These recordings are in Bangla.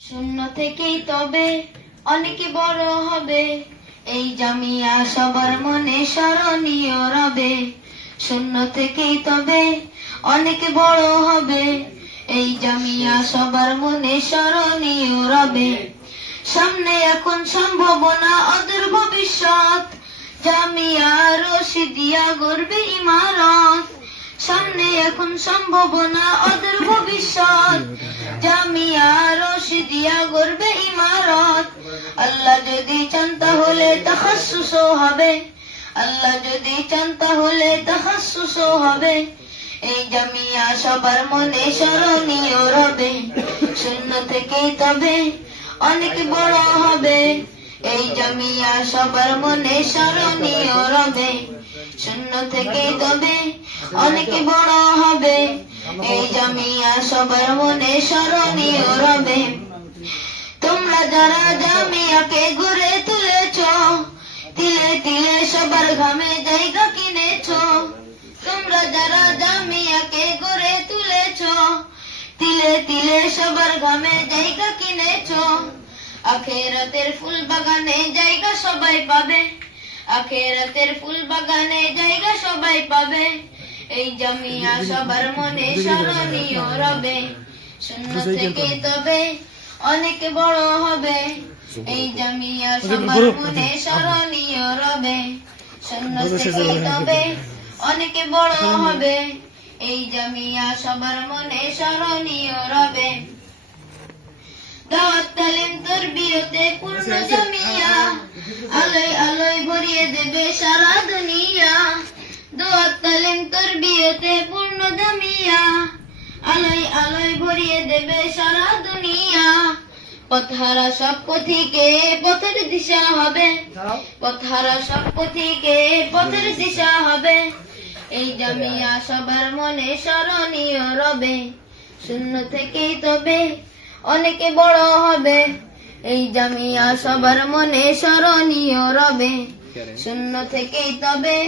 শূন্য থেকেই তবে অনেকে বড় হবে। এই জামিয়া সবার মনে স্মরণীয় রবে। শূন্য থেকেই তবে অনেকে বড় হবে। এই জামিয়া সবার মনে স্মরণীয় রবে। সামনে এখন সম্ভাবনা অদূর ভবিষ্যৎ। জামিয়া রশিদিয়া গর্বে ইমারত। এখন সম্ভাবনা অদূর ভবিষ্যৎ। জামিয়া রশিদিয়া গর্বে ইমারত। আল্লাহ যদি চান তাহলে তাহাসুসও হবে। আল্লাহ যদি চান তাহলে তাহাসুসও হবে। এই জামিয়া সবার মনে স্মরণীয় রবে। শূন্য থেকে তবে অনেক বড় হবে। এই জামিয়া সবার মনে স্মরণীয় রবে। শূন্য থেকেই তবে অনেক বড় তোমরা যারা জামিয়াকে গড়ে তুলেছ, তিলে তিলে সবার ঘামে জায়গা কিনেছ। তোমরা যারা জামিয়াকে গড়ে তুলেছ, তিলে তিলে সবার ঘামে জায়গা কিনেছ। আখেরাতের ফুল বাগানে জায়গা সবাই পাবে। আখেরাতের ফুল বাগানে জায়গা সবাই পাবে। এই জামিয়া সবার মনে স্মরণীয় রবে। শূন্য থেকে তবে অনেক বড় হবে। এই জামিয়া সবার মনে স্মরণীয় রবে। শূন্য থেকে তবে অনেক বড় হবে। এই জামিয়া সবার মনে স্মরণীয় রবে। দাওয়াত তালিম তরবিয়তে পূর্ণ জামিয়া। আলোয় আলোয় ভরিয়ে দেবে সারা দুনিয়া। দাওয়াত তালিম তরবিয়তে পূর্ণ জামিয়া আলোয় আলোয় ভরিয়ে দেবে সারা দুনিয়া। পথহারা সব পথিকে পথের দিশা হবে। পথহারা সব পথিকে পথের দিশা হবে। এই জামিয়া সবার মনে স্মরণীয় রবে। শূন্য থেকেই তবে অনেকে বড় হবে। এই জামিয়া সবার মনে স্মরণীয় রবে। শূন্য থেকেই তবে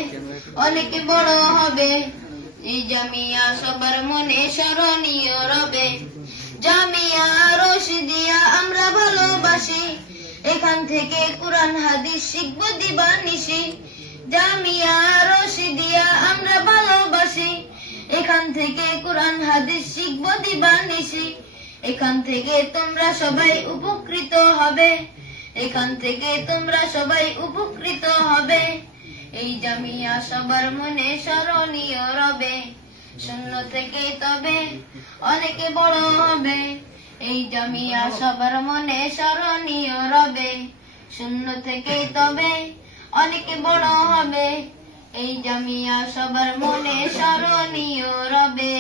অনেকে বড় হবে। এই জামিয়া সবার মনে স্মরণীয় রবে। জামিয়া রশিদিয়া আমরা ভালোবাসি। এখান থেকে কোরআন, হাদিস শিখব দিবানিশি। জামিয়া রশিদিয়া আমরা ভালোবাসি। এখান থেকে কোরআন, হাদিস শিখব দিবানিশি। এখান থেকে তোমরা সবাই উপকৃত হবে। এখান থেকে তোমরা সবাই উপকৃত হবে। এই জামিয়া সবার মনে স্মরণীয় রবে। শূন্য থেকে তবে অনেকে বড় হবে। এই জামিয়া সবার মনে স্মরণীয় রবে। শূন্য থেকে তবে অনেকে বড় হবে। এই জামিয়া সবার মনে স্মরণীয় রবে।